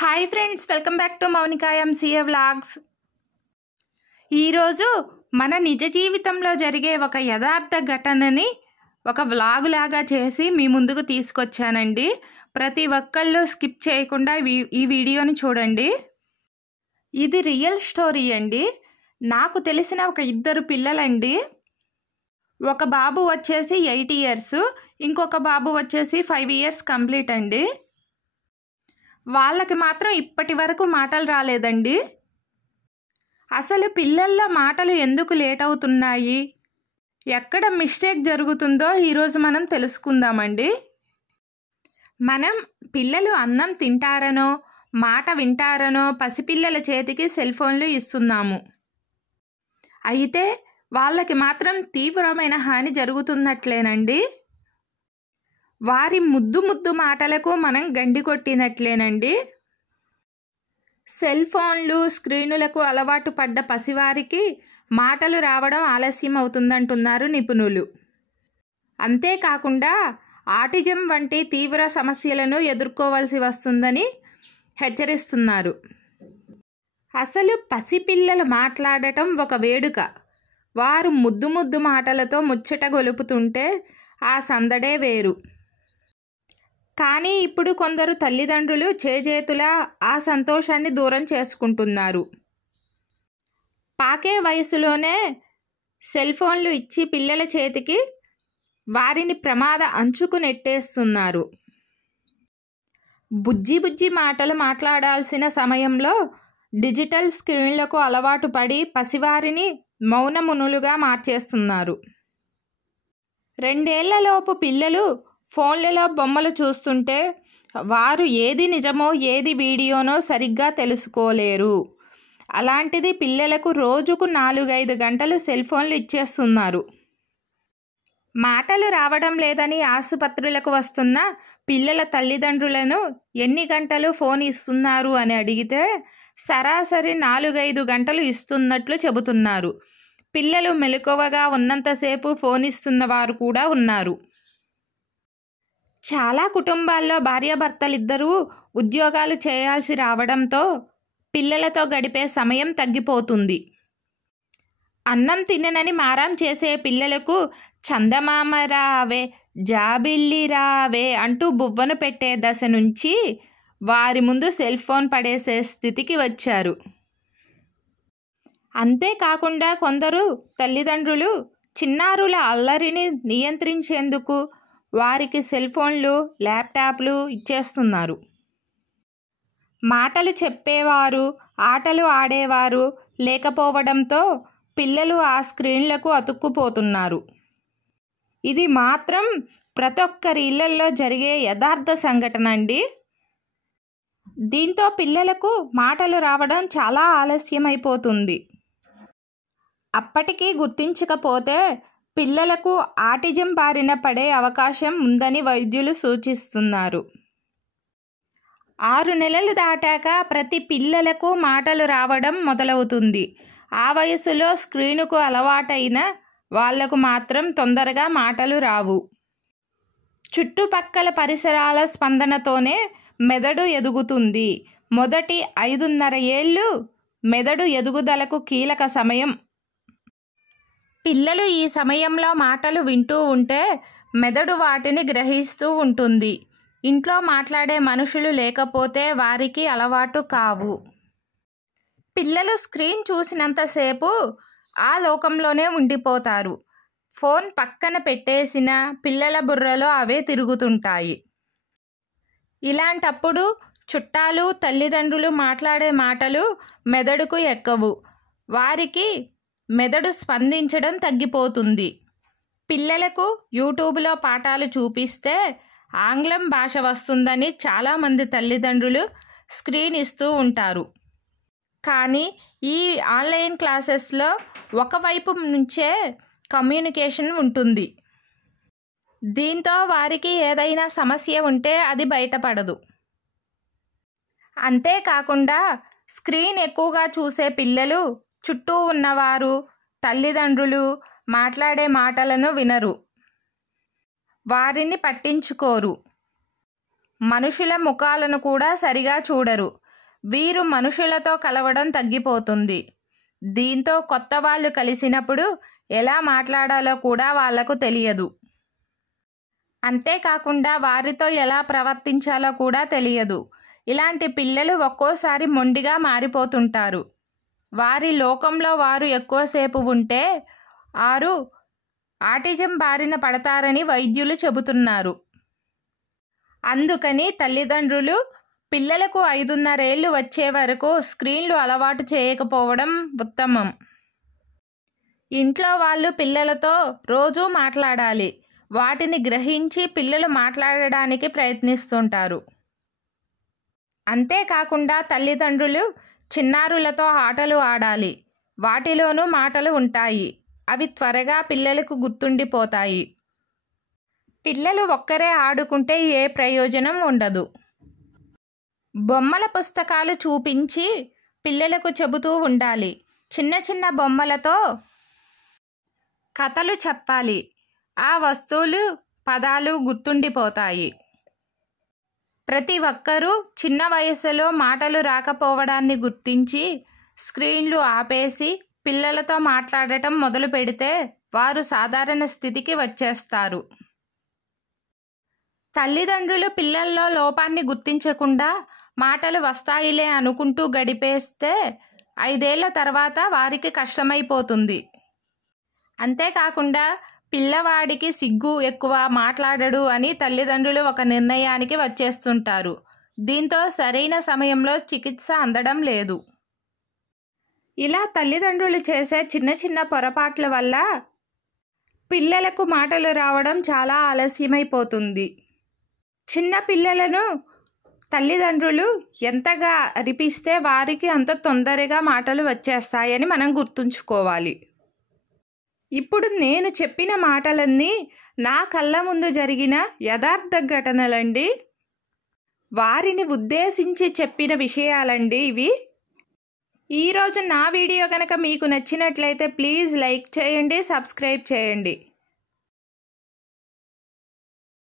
Hi friends, welcome back to Mounika MCA vlogs. ఈరోజు మన నిజ జీవితంలో జరిగే ఒక యథార్థ ఘటనని ఒక వ్లాగ్ లాగా చేసి మీ ముందుకు తీసుకొచ్చానండి. ప్రతి ఒక్కళ్ళు స్కిప్ చేయకుండా ఈ వీడియోని చూడండి. ఇది రియల్ స్టోరీ అండి. నాకు తెలిసిన ఒక ఇద్దరు పిల్లలండి. ఒక బాబు వచ్చేసి 8 years, ఇంకొక బాబు వచ్చేసి 5 years కంప్లీట్ అండి. వాళ్ళకి మాత్రం ఇప్పటి వరకు మాటలు రాలేదండి. అసలు పిల్లల్లో మాటలు ఎందుకు లేట్ అవుతున్నాయి, ఎక్కడ మిస్టేక్ జరుగుతుందో ఈరోజు మనం తెలుసుకుందామండి. మనం పిల్లలు అన్నం తింటారనో మాట వింటారనో పసిపిల్లల చేతికి సెల్ ఫోన్లు ఇస్తున్నాము. అయితే వాళ్ళకి మాత్రం తీవ్రమైన హాని జరుగుతున్నట్లేనండి. వారి ముద్దు మాటలకు మనం గండి కొట్టినట్లేనండి. సెల్ ఫోన్లు స్క్రీనులకు అలవాటు పడ్డ పసివారికి మాటలు రావడం ఆలస్యం అవుతుందంటున్నారు నిపుణులు. అంతేకాకుండా ఆటిజం వంటి తీవ్ర సమస్యలను ఎదుర్కోవాల్సి వస్తుందని హెచ్చరిస్తున్నారు. అసలు పసిపిల్లలు మాట్లాడటం ఒక వేడుక. వారు ముద్దు మాటలతో ముచ్చట గొలుపుతుంటే ఆ సందడే వేరు. కానీ ఇప్పుడు కొందరు తల్లిదండ్రులు చేజేతులా ఆ సంతోషాన్ని దూరం చేసుకుంటున్నారు. పాకే వయసులోనే సెల్ ఫోన్లు ఇచ్చి పిల్లల చేతికి వారిని ప్రమాద అంచుకు నెట్టేస్తున్నారు. బుజ్జి మాటలు మాట్లాడాల్సిన సమయంలో డిజిటల్ స్క్రీన్లకు అలవాటు పడి పసివారిని మౌనమునులుగా మార్చేస్తున్నారు. 2 ఏళ్లలోపు పిల్లలు ఫోన్లలో బొమ్మలు చూస్తుంటే వారు ఏది నిజమో ఏది వీడియోనో సరిగ్గా తెలుసుకోలేరు. అలాంటిది పిల్లలకు రోజుకు 4-5 గంటలు సెల్ ఫోన్లు ఇచ్చేస్తున్నారు. మాటలు రావడం లేదని ఆసుపత్రులకు వస్తున్న పిల్లల తల్లిదండ్రులను ఎన్ని గంటలు ఫోన్ ఇస్తున్నారు అని అడిగితే సరాసరి 4-5 గంటలు ఇస్తున్నట్లు చెబుతున్నారు. పిల్లలు మెలకువగా ఉన్నంతసేపు ఫోన్ ఇస్తున్న వారు కూడా ఉన్నారు. చాలా కుటుంబాల్లో భార్యాభర్తలిద్దరూ ఉద్యోగాలు చేయాల్సి రావడంతో పిల్లలతో గడిపే సమయం తగ్గిపోతుంది. అన్నం తిననని మారం చేసే పిల్లలకు చందమామ రావే జాబిల్లి రావే అంటూ బువ్వను పెట్టే దశ నుంచి వారి ముందు సెల్ ఫోన్ పడేసే స్థితికి వచ్చారు. అంతేకాకుండా కొందరు తల్లిదండ్రులు చిన్నారుల అల్లరిని నియంత్రించేందుకు వారికి సెల్ ఫోన్లు, ల్యాప్టాప్లు ఇచ్చేస్తున్నారు. మాటలు చెప్పేవారు, ఆటలు ఆడేవారు లేకపోవడంతో పిల్లలు ఆ స్క్రీన్లకు అతుక్కుపోతున్నారు. ఇది మాత్రం ప్రతి ఒక్కరి ఇళ్లల్లో జరిగే యథార్థ సంఘటన అండి. దీంతో పిల్లలకు మాటలు రావడం చాలా ఆలస్యమైపోతుంది. అప్పటికీ గుర్తించకపోతే పిల్లలకు ఆటిజం బారిన పడే అవకాశం ఉందని వైద్యులు సూచిస్తున్నారు. 6 నెలలు దాటాక ప్రతి పిల్లలకు మాటలు రావడం మొదలవుతుంది. ఆ వయసులో స్క్రీనుకు అలవాటైన వాళ్లకు మాత్రం తొందరగా మాటలు రావు. చుట్టుపక్కల పరిసరాల స్పందనతోనే మెదడు ఎదుగుతుంది. మొదటి 5.5 ఏళ్ళు మెదడు ఎదుగుదలకు కీలక సమయం. పిల్లలు ఈ సమయంలో మాటలు వింటూ ఉంటే మెదడు వాటిని గ్రహిస్తూ ఉంటుంది. ఇంట్లో మాట్లాడే మనుషులు లేకపోతే వారికి అలవాటు కావు. పిల్లలు స్క్రీన్ చూసినంతసేపు ఆ లోకంలోనే ఉండిపోతారు. ఫోన్ పక్కన పెట్టేసిన పిల్లల బుర్రలో అవే తిరుగుతుంటాయి. ఇలాంటప్పుడు చుట్టాలు, తల్లిదండ్రులు మాట్లాడే మాటలు మెదడుకు ఎక్కవు. వారికి మెదడు స్పందించడం తగ్గిపోతుంది. పిల్లలకు యూట్యూబ్లో పాఠాలు చూపిస్తే ఆంగ్లం భాష వస్తుందని చాలామంది తల్లిదండ్రులు స్క్రీన్ ఇస్తూ ఉంటారు. కానీ ఈ ఆన్లైన్ క్లాసెస్లో ఒకవైపు నుంచే కమ్యూనికేషన్ ఉంటుంది. దీంతో వారికి ఏదైనా సమస్య ఉంటే అది బయటపడదు. అంతేకాకుండా స్క్రీన్ ఎక్కువగా చూసే పిల్లలు చుట్టూ ఉన్నవారు, తల్లిదండ్రులు మాట్లాడే మాటలను వినరు, వారిని పట్టించుకోరు. మనుషుల ముఖాలను కూడా సరిగా చూడరు. వీరు మనుషులతో కలవడం తగ్గిపోతుంది. దీంతో కొత్త వాళ్ళు కలిసినప్పుడు ఎలా మాట్లాడాలో కూడా వాళ్లకు తెలియదు. అంతేకాకుండా వారితో ఎలా ప్రవర్తించాలో కూడా తెలియదు. ఇలాంటి పిల్లలు ఒక్కోసారి మొండిగా మారిపోతుంటారు. వారి లోకంలో వారు ఎక్కువసేపు ఉంటే వారు ఆటిజం బారిన పడతారని వైద్యులు చెబుతున్నారు. అందుకని తల్లిదండ్రులు పిల్లలకు 5.5 ఏళ్ళు వచ్చే వరకు స్క్రీన్లు అలవాటు చేయకపోవడం ఉత్తమం. ఇంట్లో వాళ్ళు పిల్లలతో రోజూ మాట్లాడాలి. వాటిని గ్రహించి పిల్లలు మాట్లాడడానికి ప్రయత్నిస్తుంటారు. అంతేకాకుండా తల్లిదండ్రులు చిన్నారులతో ఆటలు ఆడాలి. వాటిలోనూ మాటలు ఉంటాయి. అవి త్వరగా పిల్లలకు గుర్తుండిపోతాయి. పిల్లలు ఒక్కరే ఆడుకుంటే ఏ ప్రయోజనం ఉండదు. బొమ్మల పుస్తకాలు చూపించి పిల్లలకు చెబుతూ ఉండాలి. చిన్న చిన్న బొమ్మలతో కథలు చెప్పాలి. ఆ వస్తువులు, పదాలు గుర్తుండిపోతాయి. ప్రతి ఒక్కరూ చిన్న వయసులో మాటలు రాకపోవడాన్ని గుర్తించి స్క్రీన్లు ఆపేసి పిల్లలతో మాట్లాడటం మొదలు పెడితే వారు సాధారణ స్థితికి వచ్చేస్తారు. తల్లిదండ్రులు పిల్లల్లో లోపాన్ని గుర్తించకుండా మాటలు వస్తాయిలే అనుకుంటూ గడిపేస్తే 5 ఏళ్ల తర్వాత వారికి కష్టమైపోతుంది. అంతేకాకుండా పిల్లవాడికి సిగ్గు ఎక్కువ, మాట్లాడడు అని తల్లిదండ్రులు ఒక నిర్ణయానికి వచ్చేస్తుంటారు. దీంతో సరైన సమయంలో చికిత్స అందడం లేదు. ఇలా తల్లిదండ్రులు చేసే చిన్న చిన్న పొరపాట్ల వల్ల పిల్లలకు మాటలు రావడం చాలా ఆలస్యమైపోతుంది. చిన్న పిల్లలను తల్లిదండ్రులు ఎంతగా అరిపిస్తే వారికి అంత తొందరగా మాటలు వచ్చేస్తాయని మనం గుర్తుంచుకోవాలి. ఇప్పుడు నేను చెప్పిన మాటలన్నీ నా కళ్ళ ముందు జరిగిన యథార్థ ఘటనలండి. వారిని ఉద్దేశించి చెప్పిన విషయాలండి ఇవి. ఈరోజు నా వీడియో కనుక మీకు నచ్చినట్లయితే ప్లీజ్ లైక్ చేయండి, సబ్స్క్రైబ్ చేయండి.